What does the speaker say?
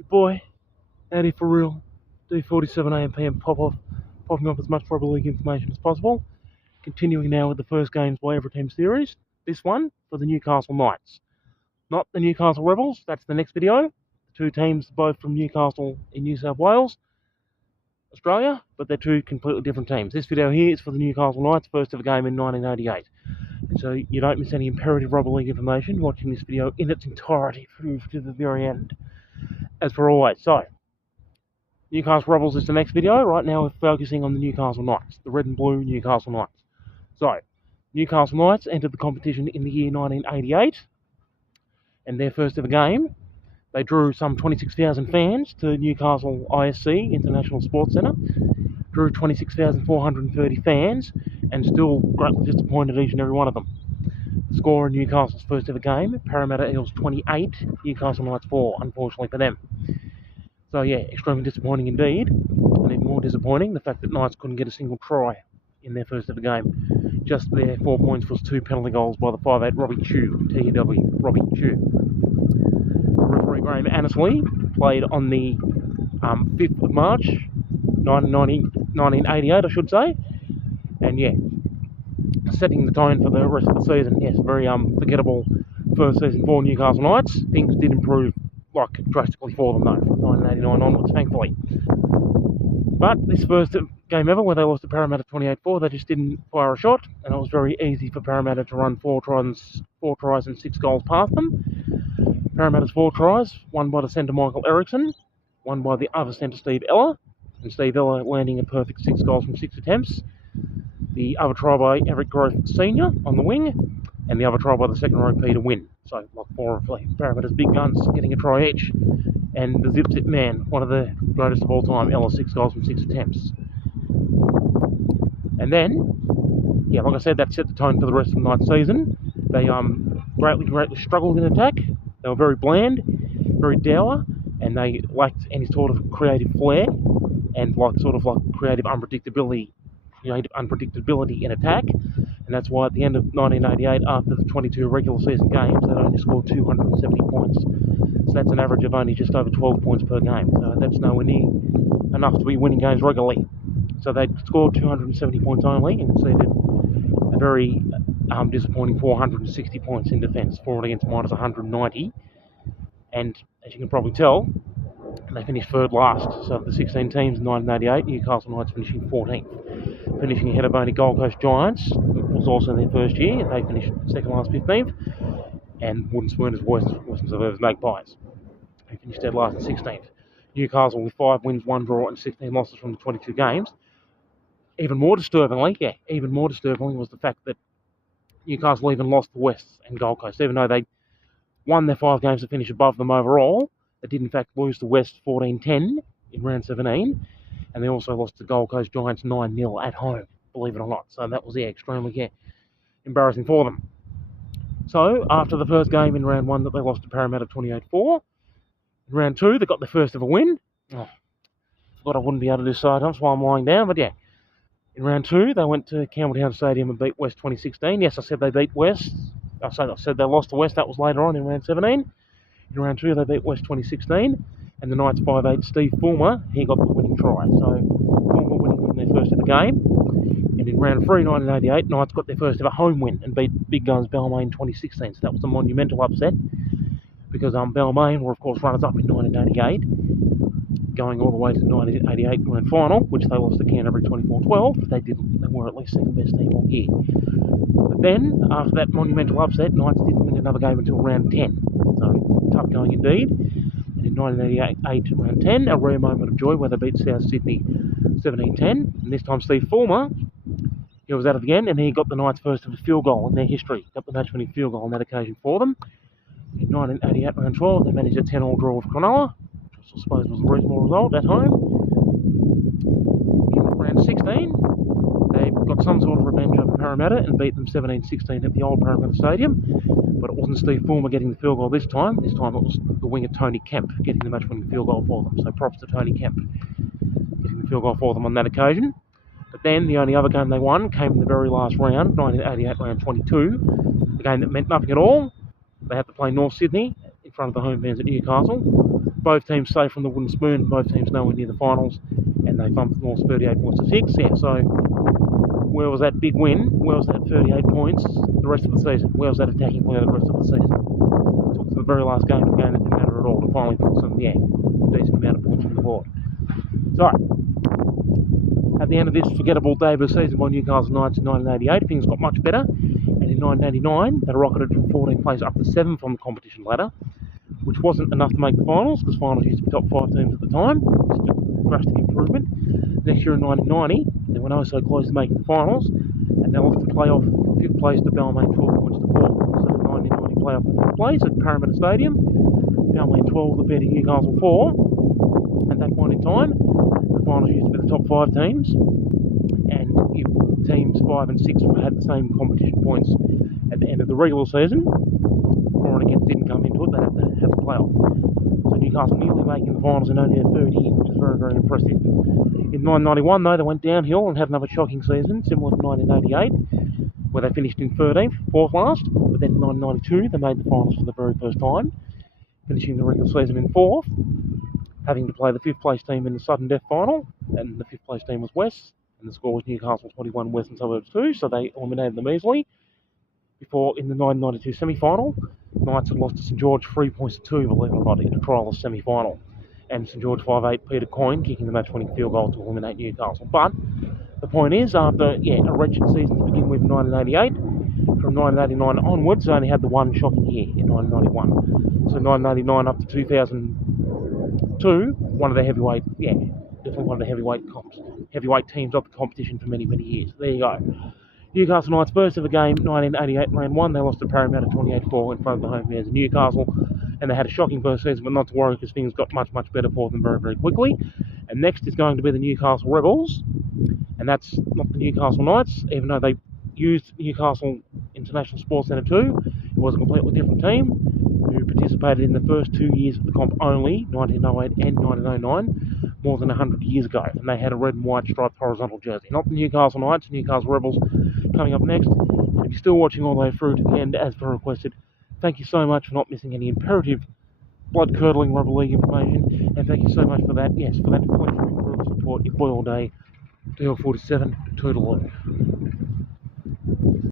Your boy, out here for real. D47 AM PM popping off as much rugby league information as possible. Continuing now with the first games by every team series. This one for the Newcastle Knights. Not the Newcastle Rebels, that's the next video. The two teams both from Newcastle in New South Wales, Australia, but they're two completely different teams. This video here is for the Newcastle Knights, first ever game in 1988. And so you don't miss any imperative rugby league information watching this video in its entirety through to the very end. As for always, so Newcastle Rebels is the next video. Right now we're focusing on the Newcastle Knights, the red and blue Newcastle Knights. So, Newcastle Knights entered the competition in the year 1988, and their first ever game, they drew some 26,000 fans to Newcastle ISC, International Sports Centre, drew 26,430 fans, and still greatly disappointed each and every one of them. The score in Newcastle's first ever game, Parramatta Eels 28, Newcastle Knights 4, unfortunately for them. So yeah, extremely disappointing indeed, and even more disappointing, the fact that Knights couldn't get a single try in their first ever game. Just their 4 points was 2 penalty goals by the 5'8 Robbie Chew, TEW, Robbie Chew. Referee Graham Annesley played on the 5th of March, 1988 I should say, and yeah, setting the tone for the rest of the season. Yes, very forgettable first season for Newcastle Knights. Things did improve drastically for them though, from 1989 onwards, thankfully. But this first game ever, where they lost to Parramatta 28-4, they just didn't fire a shot, and it was very easy for Parramatta to run 4 tries and 6 goals past them. Parramatta's 4 tries, one by the centre Michael Erickson, one by the other centre Steve Ella, and Steve Ella landing a perfect 6 goals from 6 attempts. The other try by Eric Grothe Sr. on the wing, and the other try by the second row Peter Wynn. So, 4 of Parramatta's big guns getting a try each. And the zip man, one of the greatest of all time, Ella, 6 goals from 6 attempts. And then, yeah, like I said, that set the tone for the rest of the Knights season. They greatly struggled in attack. They were very bland, very dour, and they lacked any sort of creative flair and creative unpredictability in attack. And that's why at the end of 1988, after the 22 regular season games, they only scored 270 points. So that's an average of only just over 12 points per game. So that's nowhere near enough to be winning games regularly. So they scored 270 points only and conceded a very disappointing 460 points in defence, forward against minus 190. And as you can probably tell, they finished third last. So of the 16 teams in 1988, Newcastle Knights finishing 14th. Finishing ahead of only Gold Coast Giants. It was also their first year. They finished second last 15th. And Wooden Spooners Western Suburbs Magpies, who finished dead last in 16th. Newcastle with 5 wins, 1 draw, and 16 losses from the 22 games. Even more disturbingly was the fact that Newcastle even lost the Wests and Gold Coast. Even though they won their 5 games to finish above them overall, they did in fact lose to West 14-10 in round 17. And they also lost to Gold Coast Giants 9-0 at home, believe it or not. So that was extremely embarrassing for them. So, after the first game in round 1 that they lost to Parramatta 28-4, in round 2 they got their first ever win. Oh, thought I wouldn't be able to do side humps while I'm lying down, but yeah. In round 2 they went to Campbelltown Stadium and beat West 2016. Yes, I said they beat West. I said they lost to West, that was later on in round 17. In round 2 they beat West 2016, and the Knights 5'8 Steve Fulmer, he got the winning try. So, Fulmer winning them their first ever game. And in round 3, 1988, Knights got their first ever home win and beat Big Guns Balmain 2016. So that was a monumental upset because Balmain were, of course, runners-up in 1988, going all the way to the 1988 grand final, which they lost to Canterbury 24-12. They were at least second best team all year. But then, after that monumental upset, Knights didn't win another game until round 10. So, tough going indeed. And in 1988 round 10, a rare moment of joy where they beat South Sydney 17-10. And this time Steve Fulmer, he was at it again, and he got the Knights' first ever field goal in their history. Got the match-winning field goal on that occasion for them. In 1988 round 12, they managed a 10-all draw with Cronulla, which I suppose was a reasonable result at home. In round 16, they got some sort of revenge over Parramatta and beat them 17-16 at the old Parramatta Stadium. But it wasn't Steve Fulmer getting the field goal this time. This time it was the winger Tony Kemp getting the match-winning field goal for them. So props to Tony Kemp getting the field goal for them on that occasion. But then the only other game they won came in the very last round, 1988 round 22, the game that meant nothing at all. They had to play North Sydney in front of the home fans at Newcastle. both teams safe from the wooden spoon, both teams nowhere near the finals, and they thumped the North 38 points to 6. Yeah, so where was that big win? Where was that 38 points the rest of the season? Where was that attacking play the rest of the season? Took to the very last game of the game that didn't matter at all to finally put some, a decent amount of points on the board. So, at the end of this forgettable debut season by Newcastle Knights in 1988, things got much better, and in 1989 they rocketed from 14th place up to 7th on the competition ladder, which wasn't enough to make the finals, because finals used to be top 5 teams at the time. Just a drastic improvement. Next year in 1990, they went oh so close to making the finals, and they lost the playoff 5th place to Balmain 12 points to 4. So the 1990 playoff for 5th place at Parramatta Stadium, Balmain 12 defeating Newcastle 4. At that point in time, the finals used to be the top 5 teams, and if teams 5 and 6 had the same competition points at the end of the regular season, for and against didn't come into it, they had to have a playoff. So Newcastle nearly making the finals in only their third year, which is very, very impressive. In 1991, though, they went downhill and had another shocking season, similar to 1988, where they finished in 13th, 4th last. But then in 1992, they made the finals for the very first time, finishing the regular season in 4th, having to play the 5th place team in the sudden death final, and the 5th place team was West, and the score was Newcastle 21, Western Suburbs 2, so they eliminated them easily. Before, in the 1992 semi-final, Knights had lost to St George 3 points to 2, believe it or not, in a trialist semi-final. And St George 5-8 Peter Coyne kicking the match-winning field goal to eliminate Newcastle. But the point is, after a wretched season to begin with in 1988, from 1989 onwards, they only had the one shocking year in 1991. So 1999 up to 2002, one of the heavyweight, definitely one of the heavyweight teams of the competition for many, many years. There you go. Newcastle Knights first ever game, 1988 round 1. They lost to Parramatta 28-4 in front of the home fans of Newcastle, and they had a shocking first season, but not to worry because things got much, much better for them very, very quickly. And next is going to be the Newcastle Rebels, and that's not the Newcastle Knights, even though they used Newcastle International Sports Centre too. It was a completely different team who participated in the first 2 years of the comp only, 1908 and 1909. More than 100 years ago, and they had a red and white striped horizontal jersey. Not the Newcastle Knights, Newcastle Rebels coming up next. And if you're still watching all the way through to the end, as per requested, thank you so much for not missing any imperative, blood-curdling rugby league information, and thank you so much for that, for that flexible support, your boy all day, DL47, Toodaloo.